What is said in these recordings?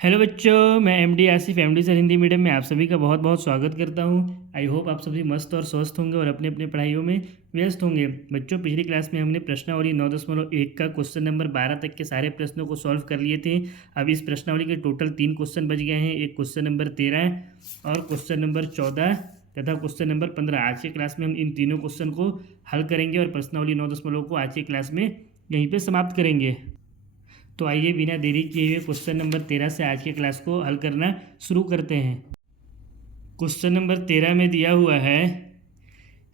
Hello बच्चों, मैं MD Asif MD sir Hindi medium में आप सभी का बहुत बहुत स्वागत करता हूं। आई होप आप सभी मस्त और स्वस्थ होंगे और अपने अपने पढ़ाइयों में व्यस्त होंगे। बच्चों, पिछली क्लास में हमने प्रश्नावली 9.1 का क्वेश्चन नंबर 12 तक के सारे प्रश्नों को सॉल्व कर लिए थे। अब इस प्रश्नावली के टोटल 3 क्वेश्चन बच गए हैं। एक क्वेश्चन नंबर 13 और क्वेश्चन नंबर 14 तथा क्वेश्चन नंबर 15। आज की क्लास में हम इन तीनों क्वेश्चन को हल करेंगे और प्रश्नावली 9 को आज की क्लास में यहीं पर समाप्त करेंगे। तो आइए बिना देरी किए हुए क्वेश्चन नंबर 13 से आज के क्लास को हल करना शुरू करते हैं। क्वेश्चन नंबर 13 में दिया हुआ है,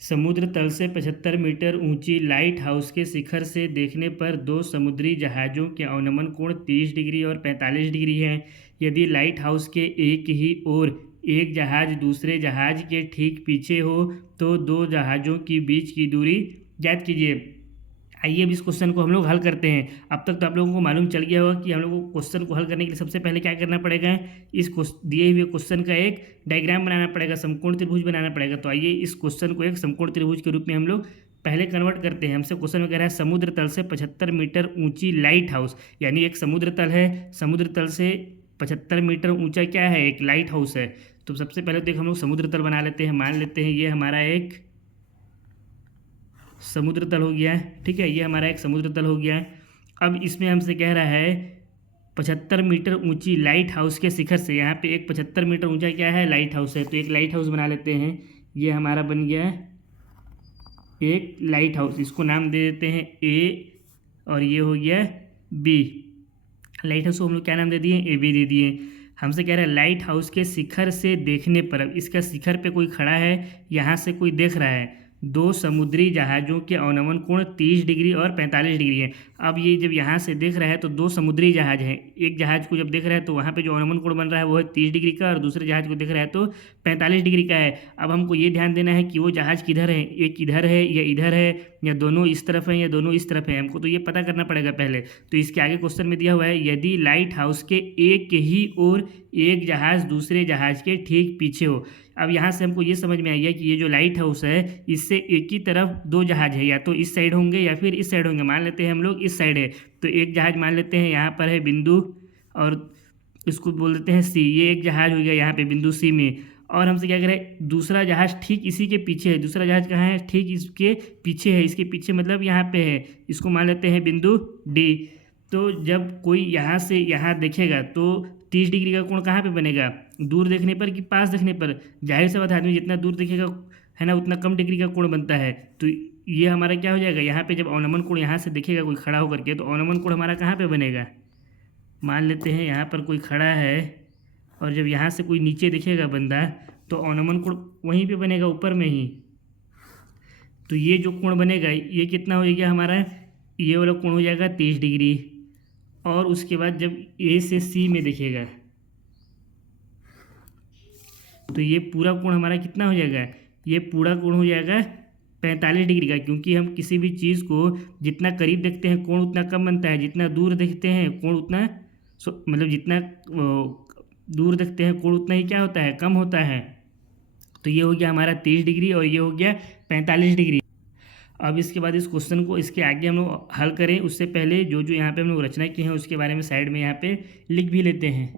समुद्र तल से 75 मीटर ऊंची लाइट हाउस के शिखर से देखने पर दो समुद्री जहाज़ों के अवनमन कोण 30 डिग्री और 45 डिग्री है। यदि लाइट हाउस के एक ही ओर एक जहाज़ दूसरे जहाज़ के ठीक पीछे हो तो दो जहाज़ों के बीच की दूरी ज्ञात कीजिए। आइए अब इस क्वेश्चन को हम लोग हल करते हैं। अब तक तो आप लोगों को मालूम चल गया होगा कि हम लोग को क्वेश्चन को हल करने के लिए सबसे पहले क्या करना पड़ेगा, इस दिए हुए क्वेश्चन का एक डायग्राम बनाना पड़ेगा, समकोण त्रिभुज बनाना पड़ेगा। तो आइए इस क्वेश्चन को एक समकोण त्रिभुज के रूप में हम लोग पहले कन्वर्ट करते हैं। हमसे क्वेश्चन में कह रहा है समुद्र तल से 75 मीटर ऊंची लाइट हाउस, यानी एक समुद्र तल है, समुद्र तल से 75 मीटर ऊंचा क्या है, एक लाइट हाउस है। तो सबसे पहले तो एक हम लोग समुद्र तल बना लेते हैं। मान लेते हैं ये हमारा एक समुद्र तल हो गया है, ठीक है, ये हमारा एक समुद्र तल हो गया है। अब इसमें हमसे कह रहा है 75 मीटर ऊंची लाइट हाउस के शिखर से, यहाँ पे एक 75 मीटर ऊंचा क्या है, लाइट हाउस है। तो एक लाइट हाउस बना लेते हैं। ये हमारा बन गया है एक लाइट हाउस, इसको नाम दे देते हैं ए और ये हो गया बी। लाइट हाउस को हम लोग क्या नाम दे दिए, ए बी दे दिए। हमसे कह रहा है लाइट हाउस के शिखर से देखने पर, अब इसका शिखर पे कोई खड़ा है, यहाँ से कोई देख रहा है, दो समुद्री जहाज़ों के अवनमन कोण 30 डिग्री और 45 डिग्री है। अब ये जब यहाँ से देख रहा है तो दो समुद्री जहाज़ हैं, एक जहाज़ को जब देख रहा है तो वहाँ पे जो अवनमन कोण बन रहा है वो है 30 डिग्री का, और दूसरे जहाज़ को देख रहा है तो 45 डिग्री का है। अब हमको ये ध्यान देना है कि वो जहाज़ किधर है, एक इधर है या इधर है, या दोनों इस तरफ है या दोनों इस तरफ है, हमको तो ये पता करना पड़ेगा पहले। तो इसके आगे क्वेश्चन में दिया हुआ है, यदि लाइट हाउस के एक ही ओर एक जहाज़ दूसरे जहाज़ के ठीक पीछे हो। अब यहाँ से हमको ये समझ में आइए कि ये जो लाइट हाउस है इससे एक ही तरफ दो जहाज़ है, या तो इस साइड होंगे या फिर इस साइड होंगे। मान लेते हैं हम लोग इस साइड है, तो एक जहाज़ मान लेते हैं यहाँ पर है बिंदु, और इसको बोल देते हैं सी। ये एक जहाज़ हो गया यहाँ पे बिंदु सी में। और हमसे क्या करें, दूसरा जहाज़ ठीक इसी के पीछे है। दूसरा जहाज़ कहाँ है, ठीक इसके पीछे है, इसके पीछे मतलब यहाँ पे है, इसको मान लेते हैं बिंदु डी। तो जब कोई यहाँ से यहाँ देखेगा तो 30 डिग्री का कोण कहाँ पे बनेगा, दूर देखने पर कि पास देखने पर। जाहिर सी बात है, आदमी जितना दूर देखेगा है ना उतना कम डिग्री का कोण बनता है। तो ये हमारा क्या हो जाएगा, यहाँ पे जब अवनमन कोण यहाँ से देखेगा कोई खड़ा होकर के, तो अवनमन कोण हमारा कहाँ पे बनेगा, मान लेते हैं यहाँ पर कोई खड़ा है और जब यहाँ से कोई नीचे दिखेगा बंदा तो अवनमन कोण वहीं पे बनेगा, ऊपर में ही। तो ये जो कोण बनेगा ये कितना हो जाएगा हमारा, ये वाला कोण हो जाएगा 30 डिग्री। और उसके बाद जब ए से सी में देखेगा तो ये पूरा कोण हमारा कितना हो जाएगा, ये पूरा कोण हो जाएगा 45 डिग्री का। क्योंकि हम किसी भी चीज़ को जितना करीब देखते हैं कोण उतना कम बनता है, जितना दूर देखते हैं कोण उतना मतलब जितना दूर देखते हैं कोण उतना ही क्या होता है, कम होता है। तो ये हो गया हमारा 30 डिग्री और ये हो गया 45 डिग्री। अब इसके बाद इस क्वेश्चन को इसके आगे हम लोग हल करें उससे पहले जो जो यहाँ पे हम लोग रचना की हैं उसके बारे में साइड में यहाँ पे लिख भी लेते हैं।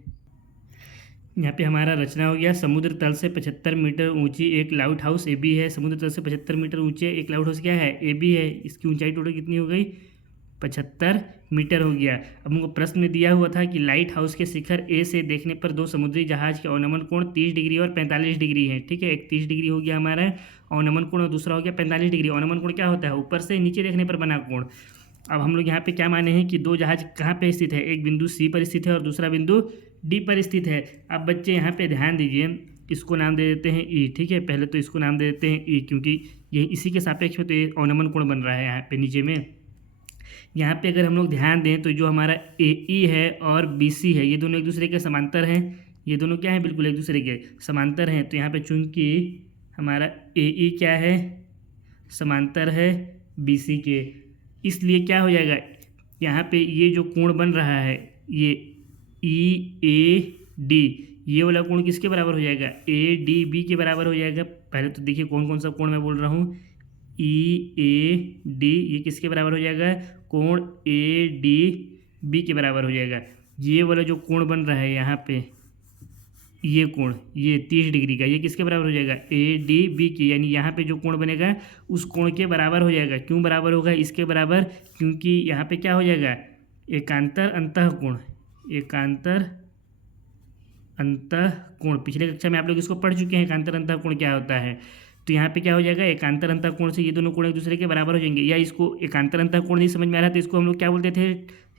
यहाँ पे हमारा रचना हो गया, समुद्र तल से 75 मीटर ऊंची एक लाइट हाउस ए बी है। समुद्र तल से 75 मीटर ऊंचे एक लाइट हाउस क्या है, ए बी है। इसकी ऊंचाई टोटल कितनी हो गई, 75 मीटर हो गया। अब हमको प्रश्न में दिया हुआ था कि लाइट हाउस के शिखर ए से देखने पर दो समुद्री जहाज के अवनमन कोण 30 डिग्री और 45 डिग्री है, ठीक है। एक 30 डिग्री हो गया हमारा अवनमन कोण और दूसरा हो गया 45 डिग्री। अवनमन कोण क्या होता है, ऊपर से नीचे देखने पर बना कोण। अब हम लोग यहाँ पे क्या माने हैं कि दो जहाज कहाँ पे स्थित है, एक बिंदु सी पर स्थित है और दूसरा बिंदु डी पर स्थित है। अब बच्चे यहाँ पे ध्यान दीजिए, इसको नाम दे देते हैं ई, ठीक है। पहले तो इसको नाम दे देते हैं ई, क्योंकि ये इसी के सापेक्ष में तो ये अवनमन कोण बन रहा है यहाँ पे नीचे में। यहाँ पे अगर हम लोग ध्यान दें तो जो हमारा ए ई है और बी सी है ये दोनों एक दूसरे के समांतर हैं। ये दोनों क्या है, बिल्कुल एक दूसरे के समांतर हैं। तो यहाँ पे चूंकि हमारा ए ई क्या है, समांतर है बी सी के, इसलिए क्या हो जाएगा, यहाँ पे ये जो कोण बन रहा है ये ई ए डी, ये वाला कोण किसके बराबर हो जाएगा, ए डी बी के बराबर हो जाएगा। पहले तो देखिए कौन कौन सा कोण मैं बोल रहा हूँ, ई ए डी, ये किसके बराबर हो जाएगा, कोण ए डी बी के बराबर हो जाएगा। ये वाला जो कोण बन रहा है यहाँ पे, ये कोण, ये 30 डिग्री का, ये किसके बराबर हो जाएगा, ए डी बी के, यानी यहाँ पे जो कोण बनेगा उस कोण के बराबर हो जाएगा। क्यों बराबर होगा, इसके बराबर, क्योंकि यहाँ पे क्या हो जाएगा, एकांतर अंतः कोण, एकांतर अंतः कोण। पिछले कक्षा में आप लोग इसको पढ़ चुके हैं, एकांतर अंतः कोण क्या होता है। तो यहाँ पे क्या हो जाएगा, एकांतर अंतः कोण से ये दोनों कोण एक दूसरे के बराबर हो जाएंगे। या इसको एकांतर अंतः कोण नहीं समझ में आ रहा तो इसको हम लोग क्या बोलते थे,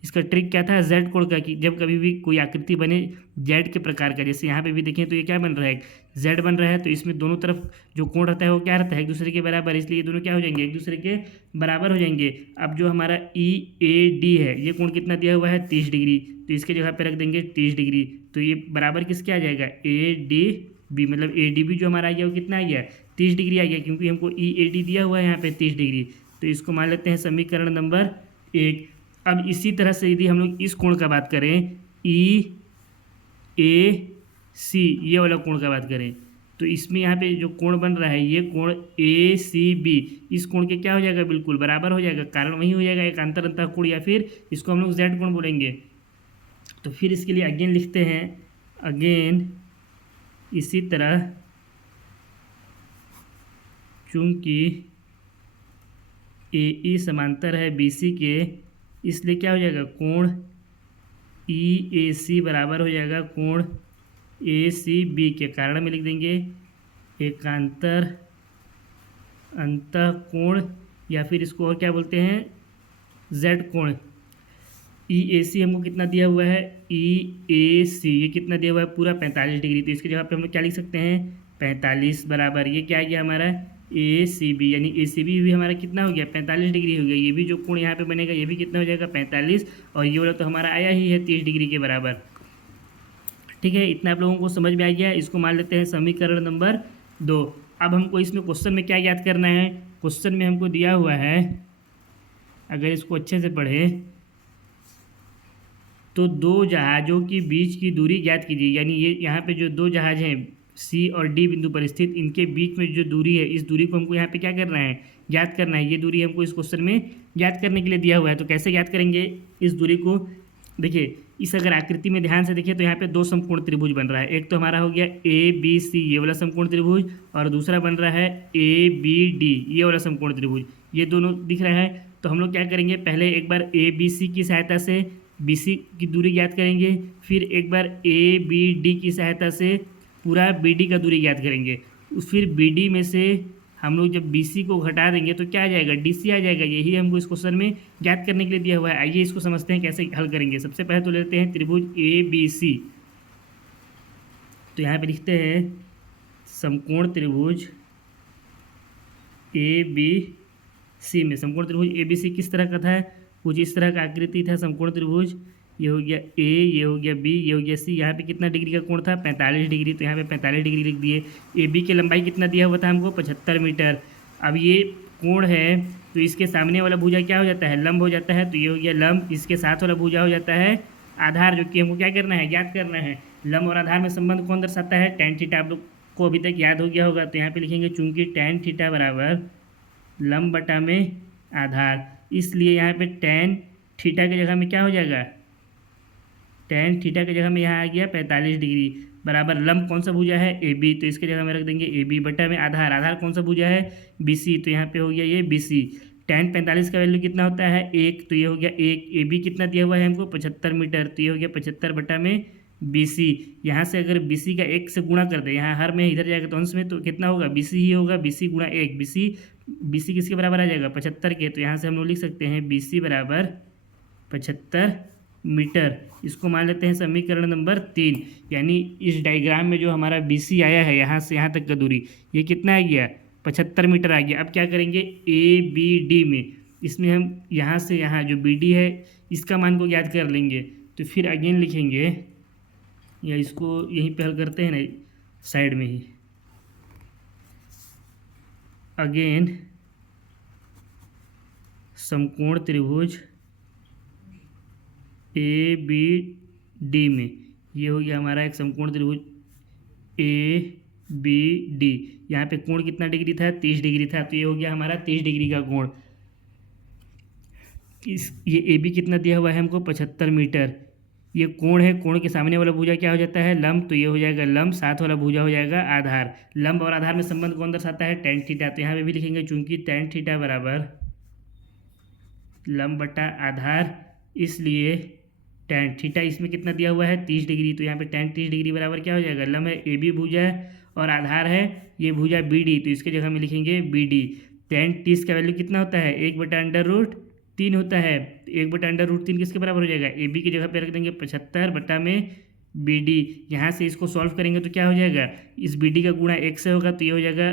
इसका ट्रिक क्या था, जेड कोण का, कि जब कभी भी कोई आकृति बने जेड के प्रकार का, जैसे यहाँ पे भी देखें तो ये क्या बन रहा है, जेड बन रहा है, तो इसमें दोनों तरफ जो कोण रहता है वो क्या रहता है, एक दूसरे के बराबर, इसलिए ये दोनों क्या हो जाएंगे, एक दूसरे के बराबर हो जाएंगे। अब जो हमारा ई ए डी है, ये कोण कितना दिया हुआ है, 30 डिग्री, तो इसके जगह पे रख देंगे 30 डिग्री, तो ये बराबर किसके आ जाएगा, ए डी बी, मतलब ए डी बी जो हमारा आ गया वो कितना आ गया, 30 डिग्री आ गया, क्योंकि हमको ई ए डी दिया हुआ है यहाँ पे 30 डिग्री। तो इसको मान लेते हैं समीकरण नंबर 1। अब इसी तरह से यदि हम लोग इस कोण का बात करें, ई ए सी, ये वाला कोण का बात करें, तो इसमें यहाँ पे जो कोण बन रहा है, ये कोण ए सी बी, इस कोण के क्या हो जाएगा, बिल्कुल बराबर हो जाएगा, कारण वही हो जाएगा एकांतर अंतः कोण, या फिर इसको हम लोग जेड कोण बोलेंगे। तो फिर इसके लिए अगेन लिखते हैं, अगेन इसी तरह, चूंकि ए ई समांतर है बी सी के, इसलिए क्या हो जाएगा, कोण ई ए सी बराबर हो जाएगा कोण ए सी बी के, कारण में लिख देंगे एकांतर अंतः कोण, या फिर इसको और क्या बोलते हैं, जेड कोण। ई ए सी हमको कितना दिया हुआ है, ई ए सी ये कितना दिया हुआ है, पूरा 45 डिग्री, तो इसके जगह पे हम लोग क्या लिख सकते हैं, 45 बराबर, ये क्या आ गया हमारा, ए सी बी, यानी ए सी बी भी हमारा कितना हो गया, 45 डिग्री हो गया। ये भी जो कोण यहाँ पे बनेगा ये भी कितना हो जाएगा, 45, और ये वाला तो हमारा आया ही है 30 डिग्री के बराबर। ठीक है, इतना आप लोगों को समझ में आ गया। इसको मान लेते हैं समीकरण नंबर 2। अब हमको इसमें क्वेश्चन में क्या याद करना है, क्वेश्चन में हमको दिया हुआ है, अगर इसको अच्छे से पढ़ें तो दो जहाज़ों के बीच की दूरी ज्ञात कीजिए, यानी ये यहाँ पे जो दो जहाज़ हैं सी और डी बिंदु पर स्थित, इनके बीच में जो दूरी है, इस दूरी को हमको यहाँ पे क्या करना है, ज्ञात करना है। ये दूरी हमको इस क्वेश्चन में ज्ञात करने के लिए दिया हुआ है। तो कैसे ज्ञात करेंगे इस दूरी को, देखिए इस अगर आकृति में ध्यान से देखिए तो यहाँ पे दो समकोण त्रिभुज बन रहा है। एक तो हमारा हो गया ए बी सी ये वाला समकोण त्रिभुज, और दूसरा बन रहा है ए बी डी ये वाला समकोण त्रिभुज, ये दोनों दिख रहा है। तो हम लोग क्या करेंगे, पहले एक बार ए बी सी की सहायता से बी सी की दूरी ज्ञात करेंगे, फिर एक बार ए बी डी की सहायता से पूरा बी डी का दूरी ज्ञात करेंगे। फिर बी डी में से हम लोग जब बी सी को घटा देंगे तो क्या आ जाएगा, डी सी आ जाएगा। यही हमको इस क्वेश्चन में ज्ञात करने के लिए दिया हुआ है। आइए इसको समझते हैं कैसे हल करेंगे। सबसे पहले तो लेते हैं त्रिभुज ए बी सी। तो यहाँ पे लिखते हैं समकोण त्रिभुज ए बी सी में, समकोण त्रिभुज ए बी सी किस तरह का था, कुछ इस तरह का आकृति था समकोण त्रिभुज। ये हो गया ए, ये हो गया बी, ये हो गया सी। यहाँ पे कितना डिग्री का कोण था, 45 डिग्री। तो यहाँ पे 45 डिग्री लिख दिए। ए बी की लंबाई कितना दिया हुआ था हमको, 75 मीटर। अब ये कोण है तो इसके सामने वाला भुजा क्या हो जाता है, लंब हो जाता है। तो ये हो गया लंब, इसके साथ वाला भुजा हो जाता है आधार, जो कि हमको क्या करना है, ज्ञात करना है। लंब और आधार में संबंध कौन दर्शाता है, टैन थीटा। आप लोग को अभी तक याद हो गया होगा। तो यहाँ पे लिखेंगे चूंकि टैन थीटा बराबर लंब बटा में आधार, इसलिए यहाँ पे टैन थीटा की जगह में क्या हो जाएगा, टैन थीटा की जगह में यहाँ आ गया 45 डिग्री बराबर लंब कौन सा भुजा है, ए बी। तो इसके जगह में रख देंगे ए बी बटा में आधार, आधार कौन सा भुजा है, बी सी। तो यहाँ पे हो गया ये बी सी। टैन 45 का वैल्यू कितना होता है, 1। तो ये हो गया 1। ए बी कितना दिया हुआ है हमको, 75 मीटर। तो ये हो गया 75 बटा में बी सी। यहाँ से अगर बी सी का 1 से गुणा कर दे, यहाँ हर में इधर जाएगा तो अंश में, तो कितना होगा, बी सी ही होगा। बी सी गुणा 1, बी सी किसके बराबर आ जाएगा, 75 के। तो यहाँ से हम लोग लिख सकते हैं बी सी बराबर 75 मीटर। इसको मान लेते हैं समीकरण नंबर 3। यानी इस डायग्राम में जो हमारा बी सी आया है यहाँ से यहाँ तक का दूरी, ये कितना आ गया, 75 मीटर आ गया। अब क्या करेंगे, ए बी डी में, इसमें हम यहाँ से यहाँ जो बी डी है इसका मान को ज्ञात कर लेंगे। तो फिर अगेन लिखेंगे, या इसको यहीं पे हल करते हैं ना साइड में ही, अगेन समकोण त्रिभुज ए बी डी में, ये हो गया हमारा एक समकोण त्रिभुज ए बी डी। यहाँ पे कोण कितना डिग्री था, 30 डिग्री था। तो ये हो गया हमारा 30 डिग्री का कोण। ये ए बी कितना दिया हुआ है हमको, 75 मीटर। ये कोण है, कोण के सामने वाला भुजा क्या हो जाता है, लंब, तो ये हो जाएगा लंब, साथ वाला भुजा हो जाएगा आधार। लंब और आधार में संबंध कौन दर्शाता है, tan थीटा। तो यहाँ पे भी लिखेंगे चूंकि tan थीटा बराबर लंब बटा आधार, इसलिए tan थीटा इसमें कितना दिया हुआ है 30 डिग्री। तो यहाँ पे tan 30 डिग्री बराबर क्या हो जाएगा, लंब है ए बी भुजा है और आधार है ये भुजा बी डी, तो इसके जगह में लिखेंगे बी डी। tan 30 का वैल्यू कितना होता है, 1/√3 होता है। 1/√3 किसके बराबर हो जाएगा, ए बी की जगह पे रख देंगे 75 बटा में बी डी। यहाँ से इसको सॉल्व करेंगे तो क्या हो जाएगा, इस बी डी का गुणा 1 से होगा, तो ये हो जाएगा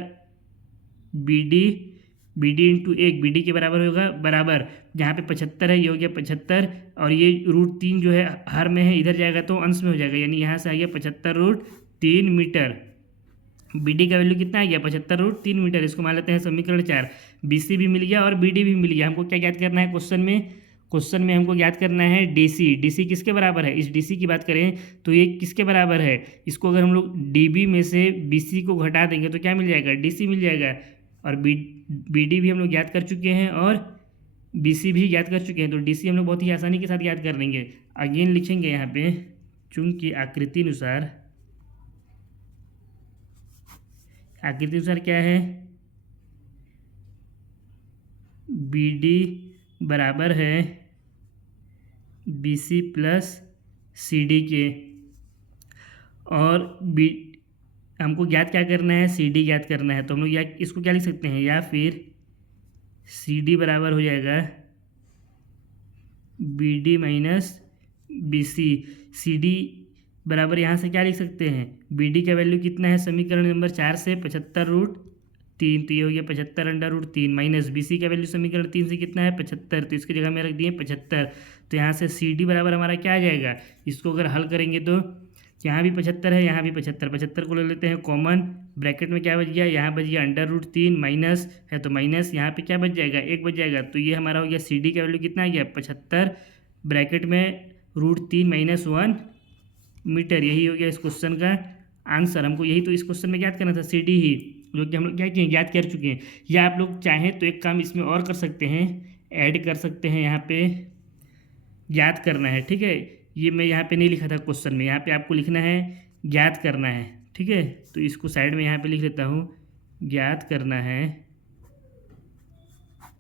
B D into 1, B D के बराबर होगा बराबर, जहाँ पे 75 है ये हो गया 75, और ये √3 जो है हर में है, इधर जाएगा तो अंश में हो जाएगा, यानी यहाँ से आ गया 75√3 मीटर। बी डी का वैल्यू कितना आ गया, 75√3 मीटर। इसको मान लेते हैं समीकरण 4। बी सी भी मिल गया और बी डी भी मिल गया। हमको क्या ज्ञात करना है क्वेश्चन में हमको ज्ञात करना है डी सी। डी सी किसके बराबर है, इस डी सी की बात करें तो ये किसके बराबर है, इसको अगर हम लोग डी बी में से बी सी को घटा देंगे तो क्या मिल जाएगा, डी सी मिल जाएगा। और बी डी भी हम लोग ज्ञात कर चुके हैं और बी सी भी ज्ञात कर चुके हैं, तो डी सी हम लोग बहुत ही आसानी के साथ ज्ञात कर लेंगे। अगेन लिखेंगे यहाँ पे, चूंकि आकृति अनुसार क्या है, बी डी बराबर है B C plus C D के, और बी हमको ज्ञात क्या करना है, सी डी ज्ञात करना है। तो हम लोग या इसको क्या लिख सकते हैं, या फिर सी डी बराबर हो जाएगा B D minus B C. C D बराबर यहाँ से क्या लिख सकते हैं, बी डी का वैल्यू कितना है समीकरण नंबर 4 से 75√3, तो ये हो गया 75√3, माइनस बी सी का वैल्यू समीकरण 3 से कितना है 75, तो इसकी जगह में रख दिए 75। तो यहाँ से सी डी बराबर हमारा क्या आ जाएगा, इसको अगर हल करेंगे तो यहाँ भी 75 है, यहाँ भी 75 को ले लेते हैं कॉमन, ब्रैकेट में क्या बच गया, यहाँ बच गया √3, माइनस है तो माइनस, यहाँ पे क्या बच जाएगा, 1 बच जाएगा। तो ये हमारा हो गया सी डी का वैल्यू कितना आ गया 75, ब्रैकेट में √3 - 1 मीटर। यही हो गया इस क्वेश्चन का आंसर। हमको यही तो इस क्वेश्चन में ज्ञात करना था, सी डी ही, जो कि हम लोग क्या किए, ज्ञात कर चुके हैं। या आप लोग चाहें तो एक काम इसमें और कर सकते हैं, ऐड कर सकते हैं, यहाँ पे ज्ञात करना है, ठीक है। ये मैं यहाँ पे नहीं लिखा था क्वेश्चन में, यहाँ पे आपको लिखना है ज्ञात करना है, ठीक है। तो इसको साइड में यहाँ पे लिख लेता हूँ, ज्ञात करना है,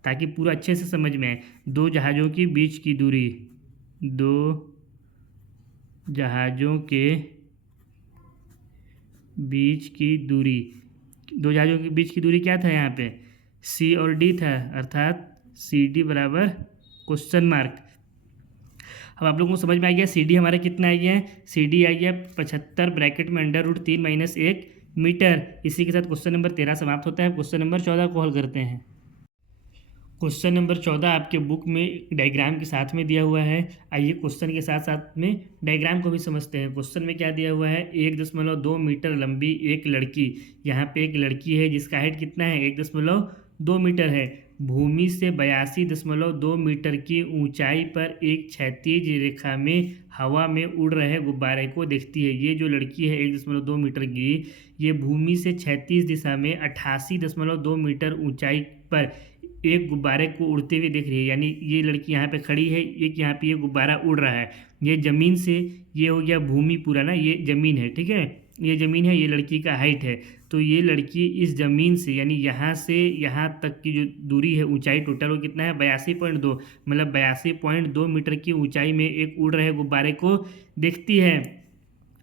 ताकि पूरा अच्छे से समझ में आए। दो जहाज़ों के बीच की दूरी, दो जहाज़ों के बीच की दूरी, दो जहाज़ों के बीच की दूरी क्या था यहाँ पे, सी और डी था, अर्थात सी डी बराबर क्वेश्चन मार्क। अब आप लोगों को समझ में आ गया सी डी हमारा कितना आ गया, सी डी आ गया 75, ब्रैकेट में √3 - 1 मीटर। इसी के साथ क्वेश्चन नंबर 13 समाप्त होता है। क्वेश्चन नंबर 14 को हल करते हैं। क्वेश्चन नंबर 14 आपके बुक में डायग्राम के साथ में दिया हुआ है। आइए क्वेश्चन के साथ साथ में डायग्राम को भी समझते हैं। क्वेश्चन में क्या दिया हुआ है, 1.2 मीटर लंबी एक लड़की, यहाँ पे एक लड़की है जिसका हाइट कितना है 1.2 मीटर है, भूमि से 82.2 मीटर की ऊंचाई पर एक क्षैतिज रेखा में हवा में उड़ रहे गुब्बारे को देखती है। ये जो लड़की है 1.2 मीटर की, ये भूमि से क्षैतिज दिशा में 88.2 मीटर ऊंचाई पर एक गुब्बारे को उड़ते हुए देख रही है। यानी ये लड़की यहाँ पे खड़ी है, एक यहाँ पे ये गुब्बारा उड़ रहा है। ये ज़मीन से, ये हो गया भूमि पूरा ना, ये ज़मीन है, ठीक है, ये ज़मीन है, ये लड़की का हाइट है। तो ये लड़की इस ज़मीन से, यानी यहाँ से यहाँ तक की जो दूरी है, ऊंचाई टोटल वो कितना है 82.2, मतलब 82.2 मीटर की ऊंचाई में एक उड़ रहे गुब्बारे को देखती है।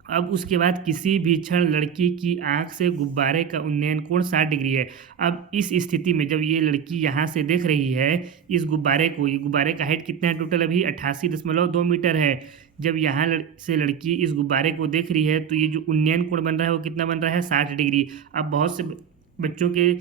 अब उसके बाद किसी भी क्षण लड़की की आंख से गुब्बारे का उन्नयन कोण 60 डिग्री है। अब इस स्थिति में जब ये लड़की यहाँ से देख रही है इस गुब्बारे को, ये गुब्बारे का हाइट कितना है टोटल अभी 88.2 मीटर है। जब यहाँ से लड़की इस गुब्बारे को देख रही है तो ये जो उन्नयन कोण बन रहा है वो कितना बन रहा है 60 डिग्री। अब बहुत से बच्चों के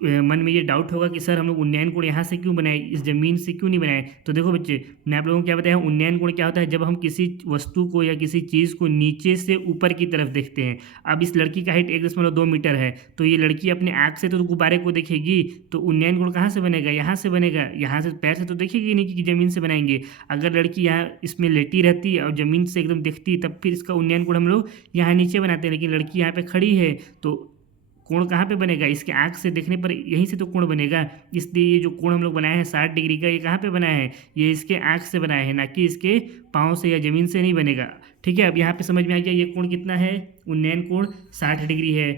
मन में ये डाउट होगा कि सर हम लोग उन्नयन कोण यहाँ से क्यों बनाए, इस ज़मीन से क्यों नहीं बनाए। तो देखो बच्चे, मैं आप लोगों को क्या बताया, उन्नयन कोण क्या होता है, जब हम किसी वस्तु को या किसी चीज़ को नीचे से ऊपर की तरफ देखते हैं। अब इस लड़की का हाइट 1.2 मीटर है, तो ये लड़की अपने आँख से तो गुब्बारे को देखेगी, तो उन्नयन कोण कहाँ से बनेगा, यहाँ से बनेगा। यहाँ से पैर से तो देखेगी नहीं कि ज़मीन से बनाएंगे। अगर लड़की यहाँ इसमें लेटी रहती और ज़मीन से एकदम दिखती, तब फिर इसका उन्नयन कोण हम लोग यहाँ नीचे बनाते हैं। लेकिन लड़की यहाँ पर खड़ी है, तो कोण कहाँ पे बनेगा, इसके आँख से देखने पर यहीं से तो कोण बनेगा। इसलिए ये जो कोण हम लोग बनाए हैं 60 डिग्री का, ये कहाँ पे बनाया है, ये इसके आँख से बनाए हैं, ना कि इसके पाँव से या ज़मीन से नहीं बनेगा। ठीक है, अब यहाँ पे समझ में आ गया ये कोण कितना है, उन्नयन कोण 60 डिग्री है।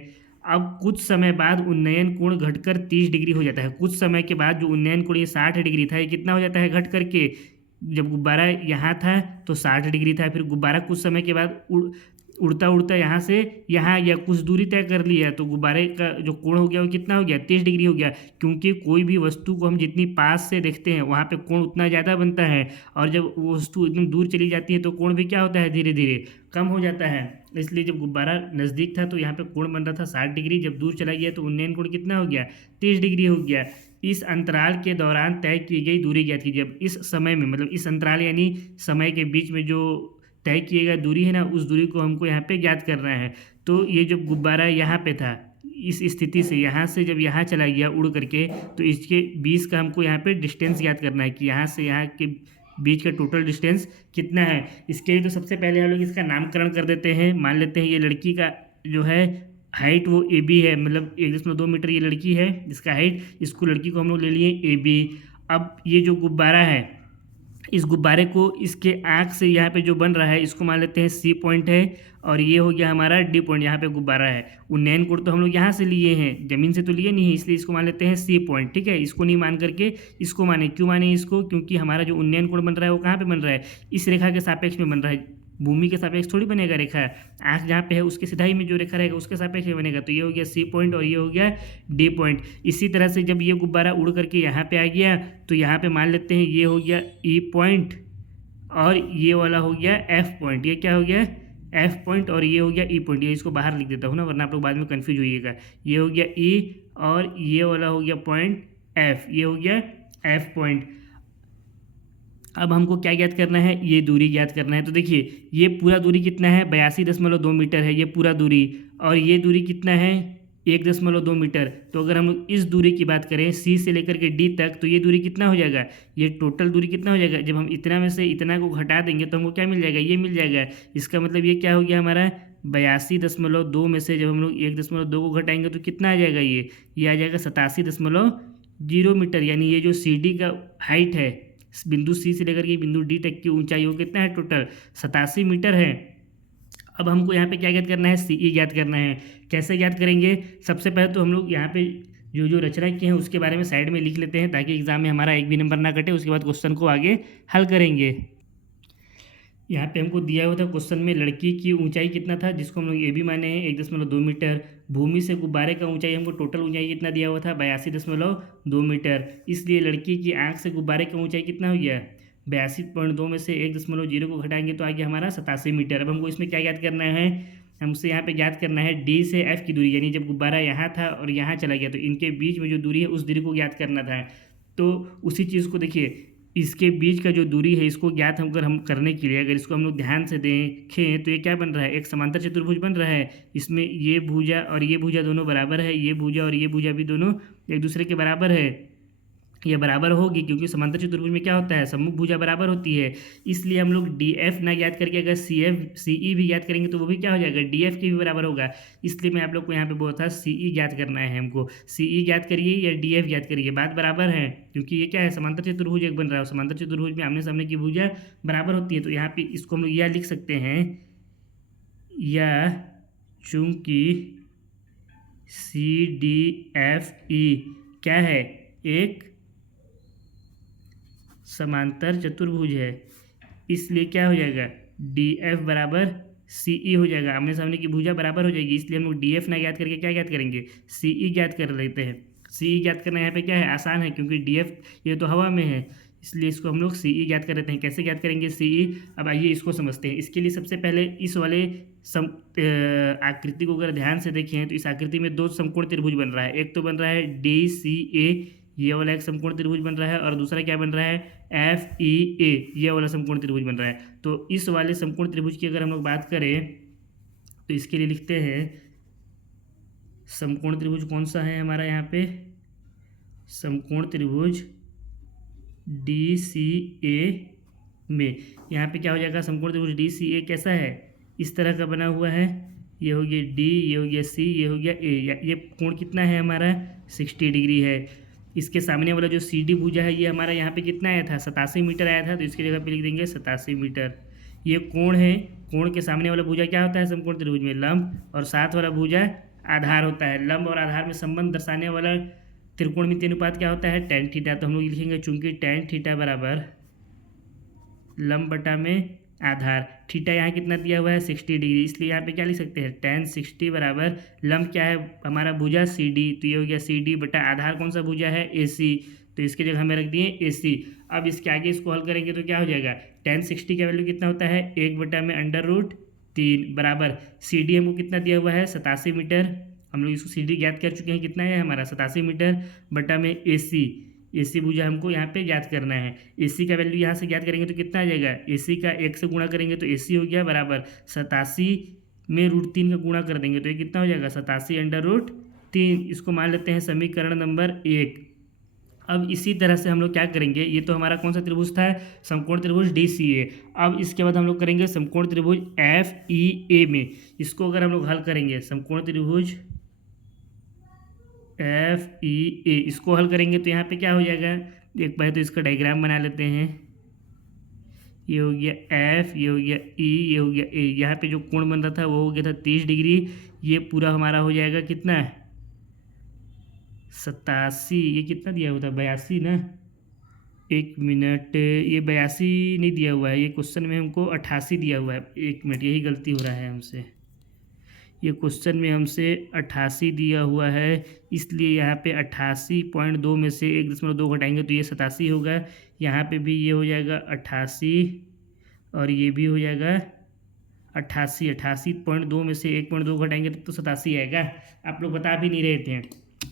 अब कुछ समय बाद उन्नयन कोण घटकर 30 डिग्री हो जाता है। कुछ समय के बाद जो उन्नयन कोण ये 60 डिग्री था, ये कितना हो जाता है घट करके, जब गुब्बारा यहाँ था तो 60 डिग्री था, फिर गुब्बारा कुछ समय के बाद उड़ता उड़ता यहाँ से यहाँ या कुछ दूरी तय कर लिया तो गुब्बारे का जो कोण हो गया वो कितना हो गया, 30 डिग्री हो गया। क्योंकि कोई भी वस्तु को हम जितनी पास से देखते हैं वहाँ पे कोण उतना ज़्यादा बनता है, और जब वो वस्तु एकदम दूर चली जाती है तो कोण भी क्या होता है, धीरे धीरे कम हो जाता है। इसलिए जब गुब्बारा नज़दीक था तो यहाँ पे कोण बन रहा था 60 डिग्री, जब दूर चला गया तो उन्नयन कोण कितना हो गया, 30 डिग्री हो गया। इस अंतराल के दौरान तय की गई दूरी ज्ञात कीजिए। जब इस समय में, मतलब इस अंतराल यानी समय के बीच में जो तय किए गए दूरी है ना, उस दूरी को हमको यहाँ पे ज्ञात करना है। तो ये जब गुब्बारा यहाँ पे था, इस स्थिति से यहाँ से जब यहाँ चला गया उड़ करके, तो इसके बीच का हमको यहाँ पे डिस्टेंस ज्ञात करना है कि यहाँ से यहाँ के बीच का टोटल डिस्टेंस कितना है। इसके लिए तो सबसे पहले हम लोग इसका नामकरण कर देते हैं। मान लेते हैं ये लड़की का जो है हाइट वो ए बी है, मतलब 1.2 मीटर ये लड़की है इसका हाइट, इसको लड़की को हम लोग ले लिए ए बी। अब ये जो गुब्बारा है, इस गुब्बारे को इसके आँख से यहाँ पे जो बन रहा है इसको मान लेते हैं सी पॉइंट है, और ये हो गया हमारा डी पॉइंट, यहाँ पे गुब्बारा है। उन्नयन कोण तो हम लोग यहाँ से लिए हैं, ज़मीन से तो लिए नहीं है, इसलिए इसको मान लेते हैं सी पॉइंट। ठीक है, इसको नहीं मान करके इसको माने। क्यों माने इसको, क्योंकि हमारा जो उन्नयन कोण बन रहा है वो कहाँ पे बन रहा है, इस रेखा के सापेक्ष में बन रहा है। भूमि के सापेक्ष थोड़ी बनेगा रेखा, आँख जहाँ पे है उसके सिधाई में जो रेखा रहेगा उसके सापेक्ष में बनेगा। तो ये हो गया सी पॉइंट और ये हो गया डी पॉइंट। इसी तरह से जब ये गुब्बारा उड़ करके यहाँ पे आ गया तो यहाँ पे मान लेते हैं ये हो गया ई पॉइंट, और ये वाला हो गया एफ पॉइंट। ये क्या हो गया, एफ पॉइंट, और ये हो गया ई पॉइंट। ये इसको बाहर लिख देता हूँ ना, वरना आप लोग बाद में कन्फ्यूज होइएगा। ये हो गया ई, और ये वाला हो गया पॉइंट एफ, ये हो गया एफ पॉइंट। अब हमको क्या ज्ञात करना है, ये दूरी ज्ञात करना है। तो देखिए ये पूरा दूरी कितना है, 82.2 मीटर है ये पूरा दूरी, और ये दूरी कितना है, 1.2 मीटर। तो अगर हम लोग इस दूरी की बात करें सी से लेकर के डी तक, तो ये दूरी कितना हो जाएगा, ये टोटल दूरी कितना हो जाएगा। जब हम इतना में से इतना को घटा देंगे तो हमको क्या मिल जाएगा, ये मिल जाएगा। इसका मतलब ये क्या हो गया हमारा, 82.2 में से जब हम लोग 1.2 को घटाएंगे तो कितना आ जाएगा, ये आ जाएगा 87.0 मीटर। यानी ये जो सी डी का हाइट है, बिंदु सी से लेकर के बिंदु डी तक की ऊंचाई वो कितना है, टोटल 87 मीटर है। अब हमको यहाँ पे क्या ज्ञात करना है, सी ई ज्ञात करना है। कैसे ज्ञात करेंगे, सबसे पहले तो हम लोग यहाँ पे जो जो रचना किए हैं उसके बारे में साइड में लिख लेते हैं, ताकि एग्जाम में हमारा एक भी नंबर ना कटे। उसके बाद क्वेश्चन को आगे हल करेंगे। यहाँ पे हमको दिया हुआ था क्वेश्चन में लड़की की ऊंचाई कितना था, जिसको हम लोग ये भी माने हैं 1.2 मीटर। भूमि से गुब्बारे का ऊंचाई हमको टोटल ऊंचाई कितना दिया हुआ था, 82.2 मीटर। इसलिए लड़की की आँख से गुब्बारे का ऊंचाई कितना हो गया, 82.2 में से 1.0 को घटाएंगे तो आ गया हमारा 87 मीटर। अब हमको इसमें क्या ज्ञात करना है, हमसे यहाँ पे ज्ञात करना है डी से एफ की दूरी, यानी जब गुब्बारा यहाँ था और यहाँ चला गया तो इनके बीच में जो दूरी है उस दूरी को ज्ञात करना था। तो उसी चीज़ को देखिए, इसके बीच का जो दूरी है इसको ज्ञात अगर हम करने के लिए अगर इसको हम लोग ध्यान से देखें तो ये क्या बन रहा है, एक समांतर चतुर्भुज बन रहा है। इसमें ये भुजा और ये भुजा दोनों बराबर है, ये भुजा और ये भुजा भी दोनों एक दूसरे के बराबर है। ये बराबर होगी क्योंकि समांतर चतुर्भुज में क्या होता है, सम्मुख भुजा बराबर होती है। इसलिए हम लोग डी एफ ना ज्ञात करके अगर सी एफ सी ई भी ज्ञात करेंगे तो वो भी क्या हो जाएगा, डी एफ के भी बराबर होगा। इसलिए मैं आप लोग को यहाँ पे बोला था सी ई ज्ञात करना है हमको। सी ई ज्ञात करिए या डी एफ ज्ञात करिए, बात बराबर है, क्योंकि ये क्या है, समांतर चतुर्भुज एक बन रहा है। समांतर चतुर्भुज में आमने सामने की भुजा बराबर होती है। तो यहाँ पे इसको हम लोग यह लिख सकते हैं, या चूंकि सी डी एफ ई क्या है, एक समांतर चतुर्भुज है, इसलिए क्या हो जाएगा, डी एफ बराबर सी ई हो जाएगा। आमने सामने की भुजा बराबर हो जाएगी। इसलिए हम लोग डी एफ ना ज्ञात करके क्या ज्ञात करेंगे, सी ई ज्ञात कर लेते हैं। सी ई ज्ञात करना यहाँ पे क्या है, आसान है, क्योंकि डी एफ ये तो हवा में है, इसलिए इसको हम लोग सी ई ज्ञात कर लेते हैं। कैसे ज्ञात करेंगे सी ई, अब आइए इसको समझते हैं। इसके लिए सबसे पहले इस वाले आकृति को अगर ध्यान से देखें तो इस आकृति में दो समकोण त्रिभुज बन रहा है। एक तो बन रहा है डी सी ए, ये वाला एक समकोण त्रिभुज बन रहा है, और दूसरा क्या बन रहा है, एफ ई ए, ये वाला समकोण त्रिभुज बन रहा है। तो इस वाले समकोण त्रिभुज की अगर हम लोग बात करें तो इसके लिए लिखते हैं समकोण त्रिभुज कौन सा है हमारा, यहाँ पे समकोण त्रिभुज डी सी ए में यहाँ पे क्या हो जाएगा, समकोण त्रिभुज डी सी ए कैसा है, इस तरह का बना हुआ है। ये हो गया डी, ये हो गया सी, ये हो गया ए। ये कोण कितना है हमारा 60 डिग्री है। इसके सामने वाला जो सी डी भुजा है ये हमारा यहाँ पे कितना आया था 87 मीटर आया था, तो इसकी जगह पे लिख देंगे 87 मीटर। ये कोण है, कोण के सामने वाला भुजा क्या होता है समकोण त्रिभुज में लंब, और साथ वाला भुजा आधार होता है। लंब और आधार में संबंध दर्शाने वाला त्रिकोणमितीय अनुपात क्या होता है tan थीटा। तो हम लोग लिखेंगे चूंकि tan थीटा बराबर लंब बटा में आधार, थीटा यहाँ कितना दिया हुआ है 60 डिग्री, इसलिए यहाँ पे क्या लिख सकते हैं tan 60 बराबर लंब क्या है हमारा भुजा सी डी, तो ये हो गया सी डी बटा आधार कौन सा भुजा है ए सी, तो इसके जगह हमें रख दिए ए सी। अब इसके आगे इसको हल करेंगे तो क्या हो जाएगा tan 60 का वैल्यू कितना होता है 1/√3 बराबर सी डी हमको कितना दिया हुआ है 87 मीटर, हम लोग इसको सी डी ज्ञात कर चुके हैं कितना है हमारा 87 मीटर बटा में ए सी भुजा हमको यहाँ पे ज्ञात करना है। ए सी का वैल्यू यहाँ से ज्ञात करेंगे तो कितना आ जाएगा, ए सी का 1 से गुणा करेंगे तो ए सी हो गया बराबर 87 में √3 का गुणा कर देंगे तो ये कितना हो जाएगा 87/√3। इसको मान लेते हैं समीकरण नंबर 1। अब इसी तरह से हम लोग क्या करेंगे, ये तो हमारा कौन सा त्रिभुज था समकोण त्रिभुज डी सी ए। अब इसके बाद हम लोग करेंगे समकोण त्रिभुज एफ ई ए में। इसको अगर हम लोग हल करेंगे समकोण त्रिभुज एफ ई ए, इसको हल करेंगे तो यहाँ पे क्या हो जाएगा, एक बार तो इसका डायग्राम बना लेते हैं। ये हो गया एफ, ये हो गया ई, ये हो गया ए। यहाँ पे जो कोण बन रहा था वो हो गया था 30 डिग्री। ये पूरा हमारा हो जाएगा कितना 87, ये कितना दिया हुआ था 82 ना, 1 मिनट, ये 82 नहीं दिया हुआ है, ये क्वेश्चन में हमको 88 दिया हुआ है। 1 मिनट, यही गलती हो रहा है हमसे, ये क्वेश्चन में हमसे 88 दिया हुआ है, इसलिए यहाँ पे 88.2 में से 1.2 घटाएंगे तो ये 87 होगा। यहाँ पे भी ये हो जाएगा 88 और ये भी हो जाएगा 88.2 में से 1.2 घटाएंगे तब तो 87 आएगा। आप लोग बता भी नहीं रहे थे,